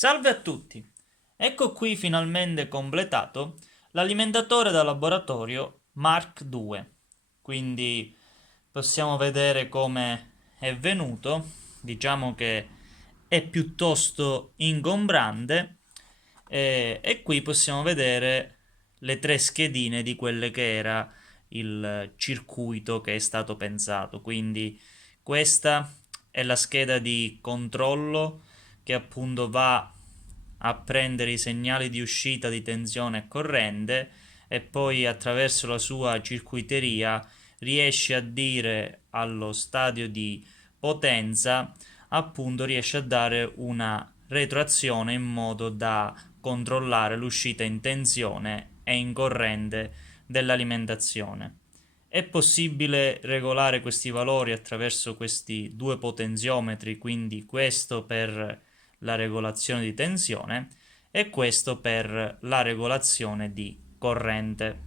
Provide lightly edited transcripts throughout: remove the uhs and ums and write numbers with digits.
Salve a tutti! Ecco qui finalmente completato l'alimentatore da laboratorio Mark II. Quindi possiamo vedere come è venuto. Diciamo che è piuttosto ingombrante e qui possiamo vedere le tre schedine di quelle che era il circuito che è stato pensato. Quindi questa è la scheda di controllo che appunto va a prendere i segnali di uscita di tensione e corrente e poi attraverso la sua circuiteria riesce a dire allo stadio di potenza, appunto riesce a dare una retroazione in modo da controllare l'uscita in tensione e in corrente dell'alimentazione. È possibile regolare questi valori attraverso questi due potenziometri, quindi questo per la regolazione di tensione e questo per la regolazione di corrente.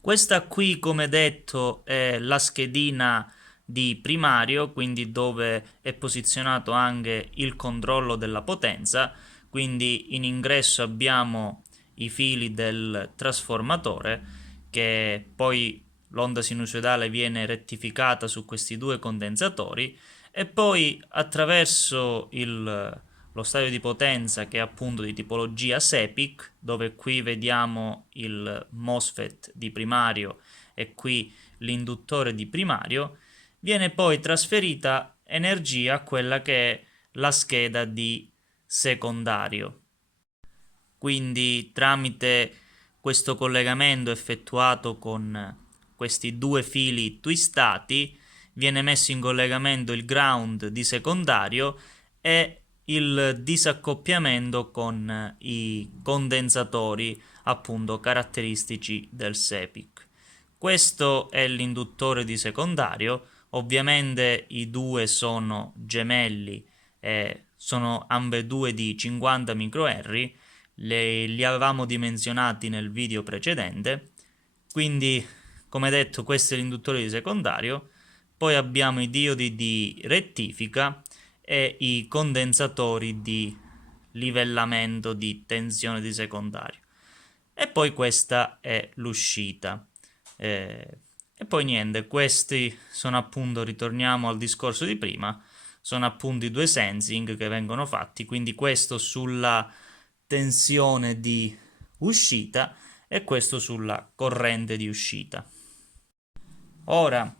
Questa qui, come detto, è la schedina di primario, quindi dove è posizionato anche il controllo della potenza, quindi in ingresso abbiamo i fili del trasformatore che poi l'onda sinusoidale viene rettificata su questi due condensatori e poi attraverso lo stadio di potenza che è appunto di tipologia SEPIC, dove qui vediamo il MOSFET di primario e qui l'induttore di primario, viene poi trasferita energia a quella che è la scheda di secondario. Quindi tramite questo collegamento effettuato con questi due fili twistati viene messo in collegamento il ground di secondario e il disaccoppiamento con i condensatori appunto caratteristici del SEPIC. Questo è l'induttore di secondario, ovviamente i due sono gemelli e sono ambedue di 50 microhenry, li avevamo dimensionati nel video precedente, quindi come detto questo è l'induttore di secondario, poi abbiamo i diodi di rettifica e i condensatori di livellamento di tensione di secondario. E poi questa è l'uscita. E poi niente, questi sono appunto, ritorniamo al discorso di prima, sono appunto i due sensing che vengono fatti, quindi questo sulla tensione di uscita e questo sulla corrente di uscita. Ora,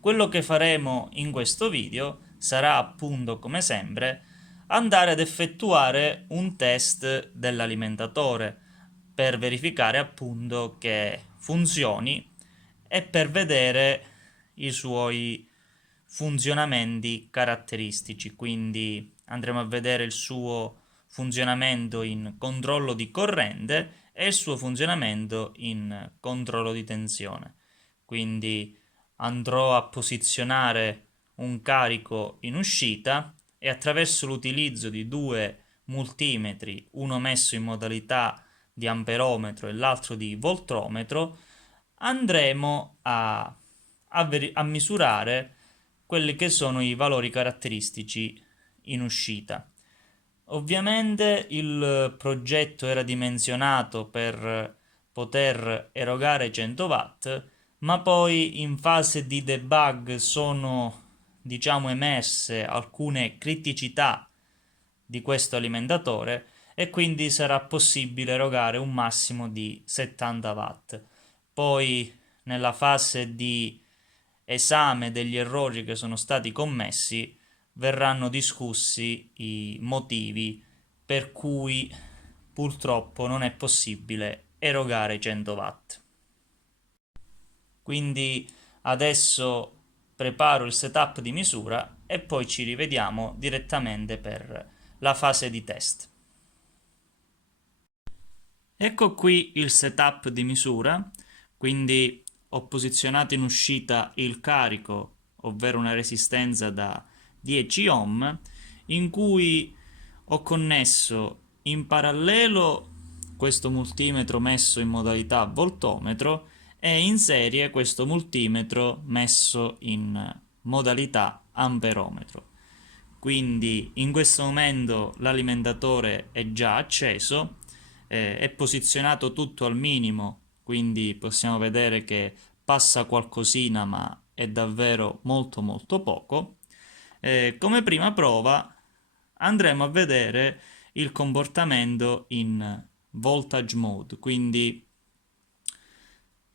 quello che faremo in questo video sarà appunto, come sempre, andare ad effettuare un test dell'alimentatore per verificare appunto che funzioni e per vedere i suoi funzionamenti caratteristici. Quindi andremo a vedere il suo funzionamento in controllo di corrente e il suo funzionamento in controllo di tensione. Quindi andrò a posizionare un carico in uscita e attraverso l'utilizzo di due multimetri, uno messo in modalità di amperometro e l'altro di voltrometro, andremo a misurare quelli che sono i valori caratteristici in uscita. Ovviamente il progetto era dimensionato per poter erogare 100 watt, ma poi in fase di debug sono, diciamo, emerse alcune criticità di questo alimentatore e quindi sarà possibile erogare un massimo di 70 watt. Poi nella fase di esame degli errori che sono stati commessi verranno discussi i motivi per cui purtroppo non è possibile erogare 100 watt. Quindi adesso preparo il setup di misura e poi ci rivediamo direttamente per la fase di test. Ecco qui il setup di misura, quindi ho posizionato in uscita il carico, ovvero una resistenza da 10 ohm, in cui ho connesso in parallelo questo multimetro messo in modalità voltometro e in serie questo multimetro messo in modalità amperometro. quindi in questo momento l'alimentatore è già acceso, è posizionato tutto al minimo, quindi possiamo vedere che passa qualcosina, ma è davvero molto molto poco. Come prima prova andremo a vedere il comportamento in voltage mode, quindi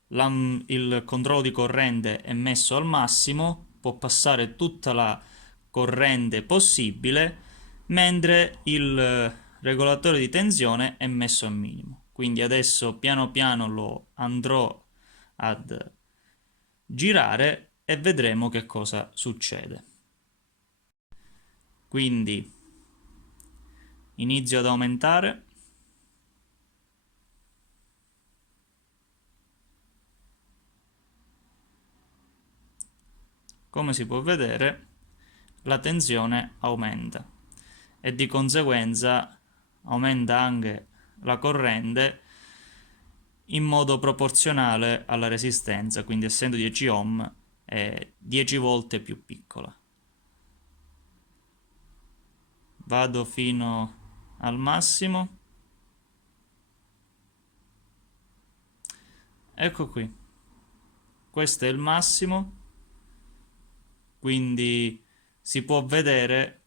il controllo di corrente è messo al massimo, può passare tutta la corrente possibile, mentre il regolatore di tensione è messo al minimo. Quindi adesso piano piano lo andrò ad girare e vedremo che cosa succede. Quindi inizio ad aumentare. Come si può vedere, la tensione aumenta e di conseguenza aumenta anche la corrente in modo proporzionale alla resistenza, quindi essendo 10 ohm è 10 volte più piccola. Vado fino al massimo. Ecco qui. Questo è il massimo, quindi si può vedere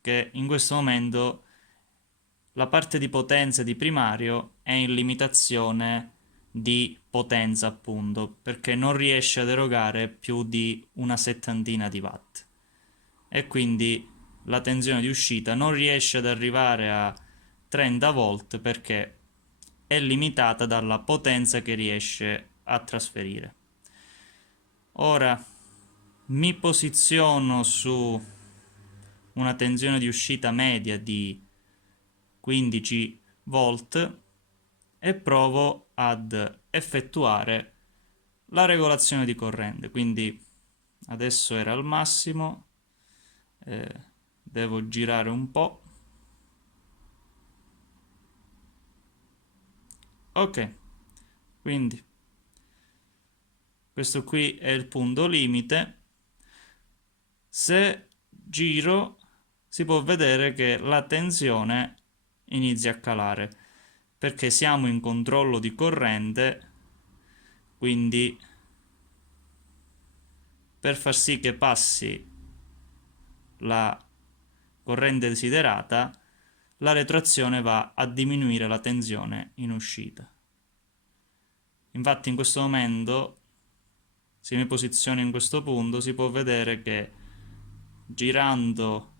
che in questo momento la parte di potenza di primario è in limitazione di potenza, appunto, perché non riesce ad erogare più di una settantina di watt. E quindi la tensione di uscita non riesce ad arrivare a 30 volt perché è limitata dalla potenza che riesce a trasferire. Ora mi posiziono su una tensione di uscita media di 15 volt e provo ad effettuare la regolazione di corrente. Quindi adesso era al massimo, devo girare un po'. Ok, quindi questo qui è il punto limite. Se giro si può vedere che la tensione inizia a calare perché siamo in controllo di corrente, quindi per far sì che passi la corrente desiderata, la retroazione va a diminuire la tensione in uscita. Infatti in questo momento, se mi posiziono in questo punto, si può vedere che girando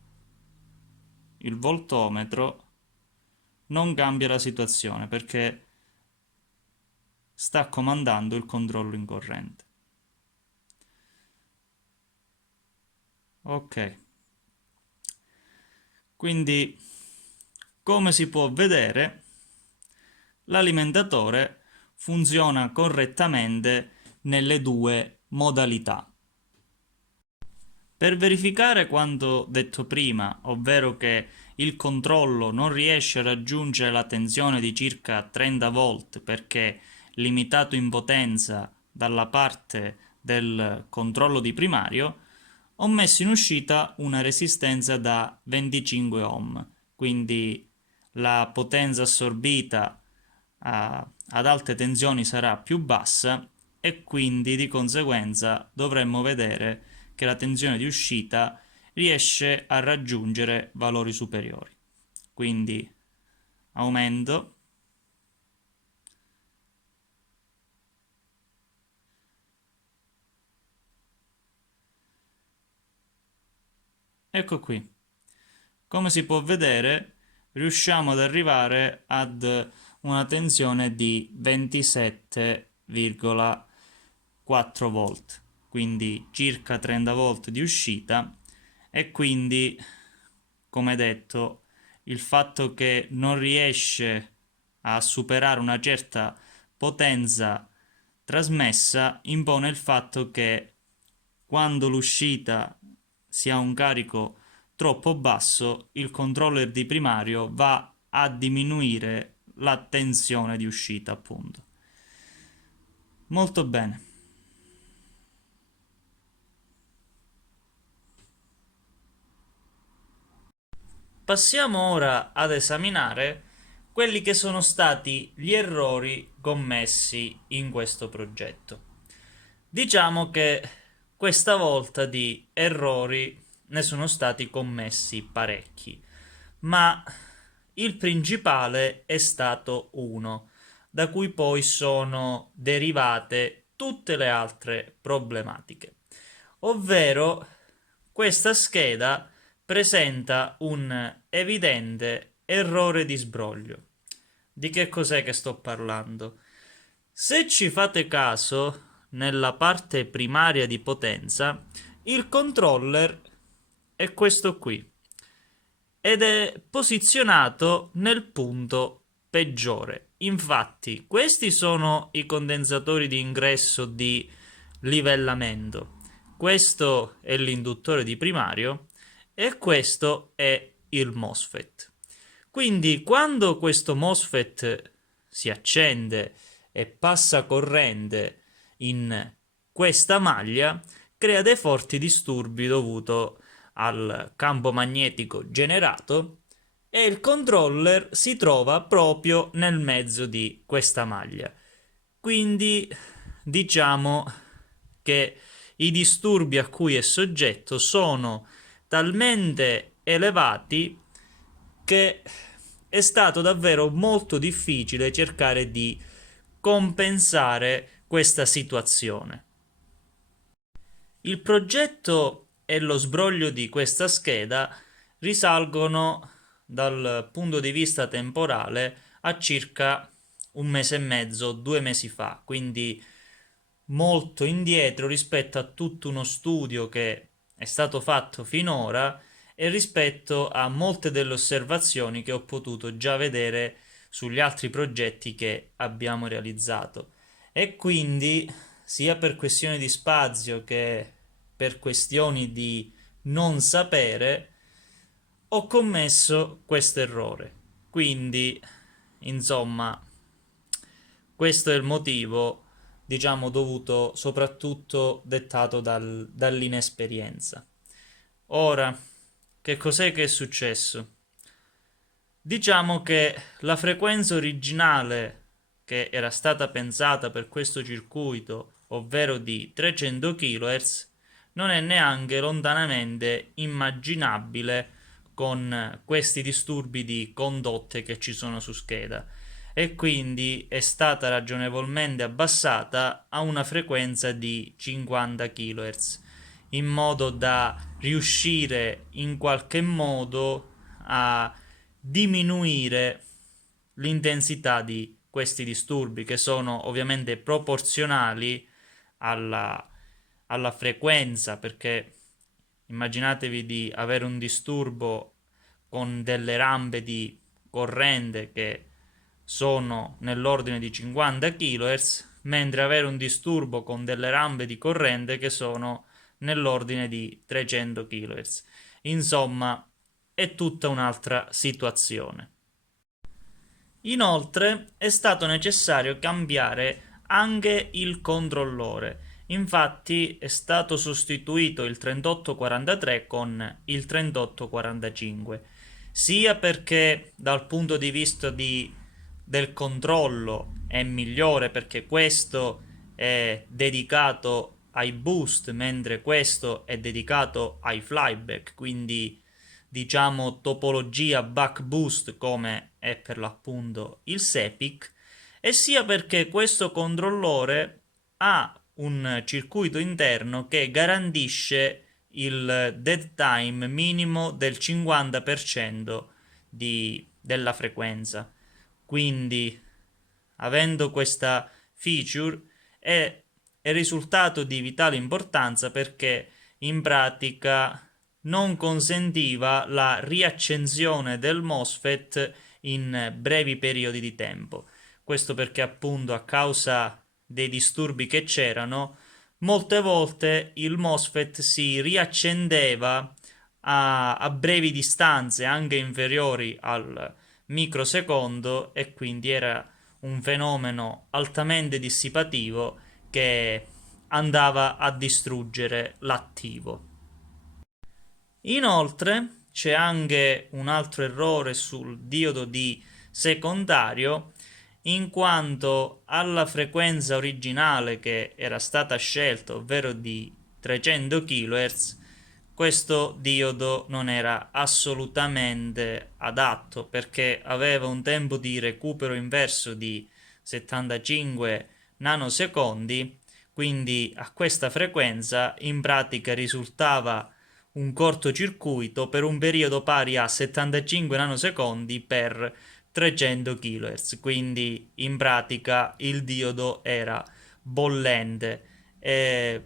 il voltometro non cambia la situazione perché sta comandando il controllo in corrente. Ok, quindi come si può vedere l'alimentatore funziona correttamente nelle due modalità. Per verificare quanto detto prima, ovvero che il controllo non riesce a raggiungere la tensione di circa 30 volt perché limitato in potenza dalla parte del controllo di primario, ho messo in uscita una resistenza da 25 ohm, quindi la potenza assorbita ad alte tensioni sarà più bassa e quindi di conseguenza dovremmo vedere che la tensione di uscita riesce a raggiungere valori superiori. Quindi aumento. Ecco qui. Come si può vedere, riusciamo ad arrivare ad una tensione di 27,4 volt, quindi circa 30 volt di uscita e quindi, come detto, il fatto che non riesce a superare una certa potenza trasmessa impone il fatto che quando l'uscita si ha un carico troppo basso, il controller di primario va a diminuire la tensione di uscita, appunto. Molto bene. passiamo ora ad esaminare quelli che sono stati gli errori commessi in questo progetto. Diciamo che questa volta di errori ne sono stati commessi parecchi, ma il principale è stato uno, da cui poi sono derivate tutte le altre problematiche, ovvero questa scheda presenta un evidente errore di sbroglio. Di che cos'è che sto parlando? Se ci fate caso, nella parte primaria di potenza, il controller è questo qui ed è posizionato nel punto peggiore. Infatti, questi sono i condensatori di ingresso di livellamento. Questo è l'induttore di primario e questo è il MOSFET. Quindi quando questo MOSFET si accende e passa corrente in questa maglia, crea dei forti disturbi dovuto al campo magnetico generato e il controller si trova proprio nel mezzo di questa maglia. Quindi diciamo che i disturbi a cui è soggetto sono talmente elevati che è stato davvero molto difficile cercare di compensare questa situazione. Il progetto e lo sbroglio di questa scheda risalgono dal punto di vista temporale a circa un mese e mezzo, 2 mesi fa, quindi molto indietro rispetto a tutto uno studio che è stato fatto finora e rispetto a molte delle osservazioni che ho potuto già vedere sugli altri progetti che abbiamo realizzato. E quindi, sia per questioni di spazio che per questioni di non sapere, ho commesso questo errore. Quindi, insomma, questo è il motivo, diciamo, dovuto soprattutto dettato dall'inesperienza. Ora, che cos'è che è successo? Diciamo che la frequenza originale che era stata pensata per questo circuito, ovvero di 300 kHz, non è neanche lontanamente immaginabile con questi disturbi di condotte che ci sono su scheda e quindi è stata ragionevolmente abbassata a una frequenza di 50 kHz in modo da riuscire in qualche modo a diminuire l'intensità di questi disturbi che sono ovviamente proporzionali alla, alla frequenza, perché immaginatevi di avere un disturbo con delle rampe di corrente che sono nell'ordine di 50 kHz, mentre avere un disturbo con delle rampe di corrente che sono nell'ordine di 300 kHz. Insomma, è tutta un'altra situazione. Inoltre è stato necessario cambiare anche il controllore. Infatti è stato sostituito il 3843 con il 3845, sia perché dal punto di vista del controllo è migliore perché questo è dedicato ai boost, mentre questo è dedicato ai flyback, quindi diciamo topologia buck boost come è per l'appunto il SEPIC, e sia perché questo controllore ha un circuito interno che garantisce il dead time minimo del 50% della frequenza. Quindi, avendo questa feature, è risultato di vitale importanza perché in pratica non consentiva la riaccensione del MOSFET in brevi periodi di tempo. Questo perché appunto a causa dei disturbi che c'erano, molte volte il MOSFET si riaccendeva a brevi distanze, anche inferiori al microsecondo, e quindi era un fenomeno altamente dissipativo che andava a distruggere l'attivo. Inoltre c'è anche un altro errore sul diodo di secondario, in quanto alla frequenza originale che era stata scelta, ovvero di 300 kHz, questo diodo non era assolutamente adatto perché aveva un tempo di recupero inverso di 75 nanosecondi, quindi a questa frequenza in pratica risultava un cortocircuito per un periodo pari a 75 nanosecondi per 300 kHz, quindi in pratica il diodo era bollente e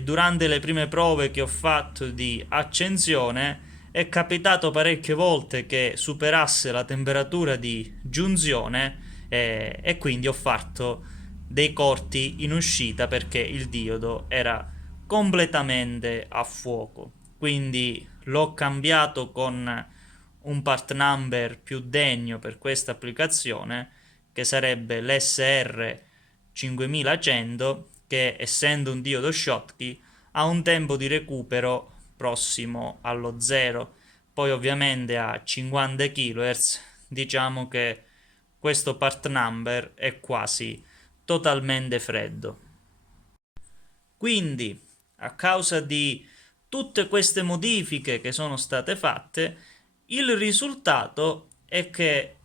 durante le prime prove che ho fatto di accensione è capitato parecchie volte che superasse la temperatura di giunzione e quindi ho fatto dei corti in uscita perché il diodo era completamente a fuoco. Quindi l'ho cambiato con un part number più degno per questa applicazione, che sarebbe l'SR 5100, che essendo un diodo Schottky ha un tempo di recupero prossimo allo zero. Poi ovviamente a 50 kHz diciamo che questo part number è quasi totalmente freddo. Quindi, a causa di tutte queste modifiche che sono state fatte, il risultato è che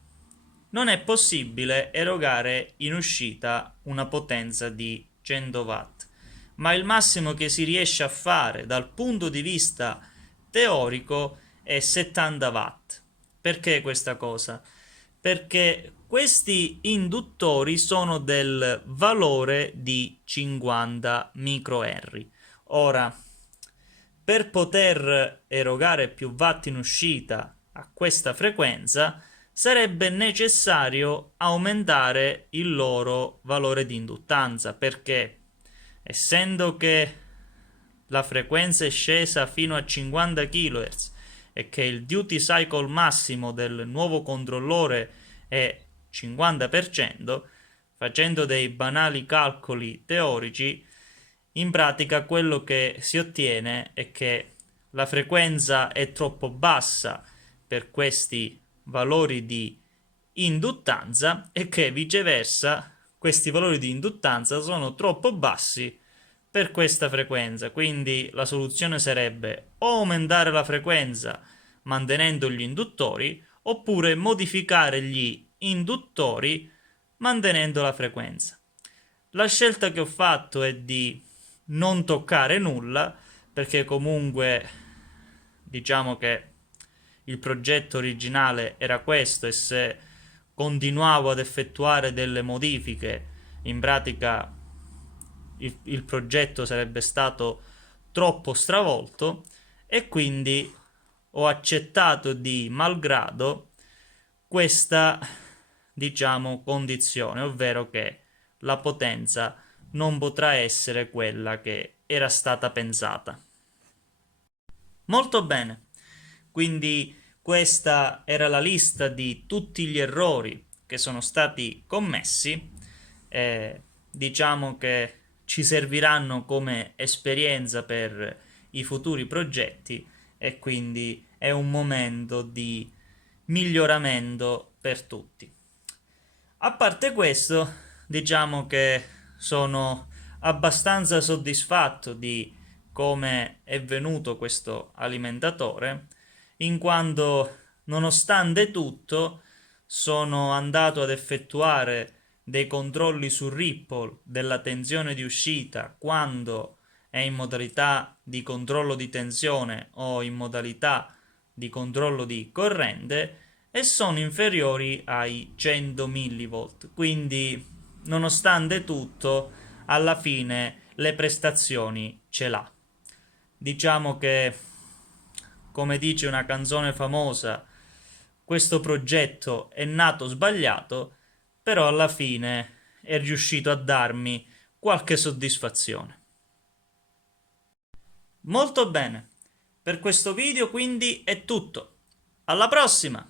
non è possibile erogare in uscita una potenza di 100 watt, ma il massimo che si riesce a fare dal punto di vista teorico è 70 watt. Perché questa cosa? Perché questi induttori sono del valore di 50 microhenry. Ora, per poter erogare più watt in uscita a questa frequenza, sarebbe necessario aumentare il loro valore di induttanza, perché essendo che la frequenza è scesa fino a 50 kHz e che il duty cycle massimo del nuovo controllore è 50%, facendo dei banali calcoli teorici, in pratica quello che si ottiene è che la frequenza è troppo bassa per questi valori di induttanza e che viceversa questi valori di induttanza sono troppo bassi per questa frequenza. Quindi la soluzione sarebbe o aumentare la frequenza mantenendo gli induttori oppure modificare gli induttori mantenendo la frequenza. La scelta che ho fatto è di non toccare nulla perché comunque diciamo che il progetto originale era questo e se continuavo ad effettuare delle modifiche in pratica il progetto sarebbe stato troppo stravolto e quindi ho accettato di malgrado questa diciamo condizione, ovvero che la potenza non potrà essere quella che era stata pensata. Molto bene, quindi questa era la lista di tutti gli errori che sono stati commessi. Diciamo che ci serviranno come esperienza per i futuri progetti e quindi è un momento di miglioramento per tutti. A parte questo, diciamo che sono abbastanza soddisfatto di come è venuto questo alimentatore, in quanto nonostante tutto sono andato ad effettuare dei controlli su Ripple della tensione di uscita quando è in modalità di controllo di tensione o in modalità di controllo di corrente e sono inferiori ai 100 mV. Quindi, nonostante tutto, alla fine le prestazioni ce l'ha. Diciamo che, come dice una canzone famosa, questo progetto è nato sbagliato, però alla fine è riuscito a darmi qualche soddisfazione. Molto bene, per questo video quindi è tutto. Alla prossima!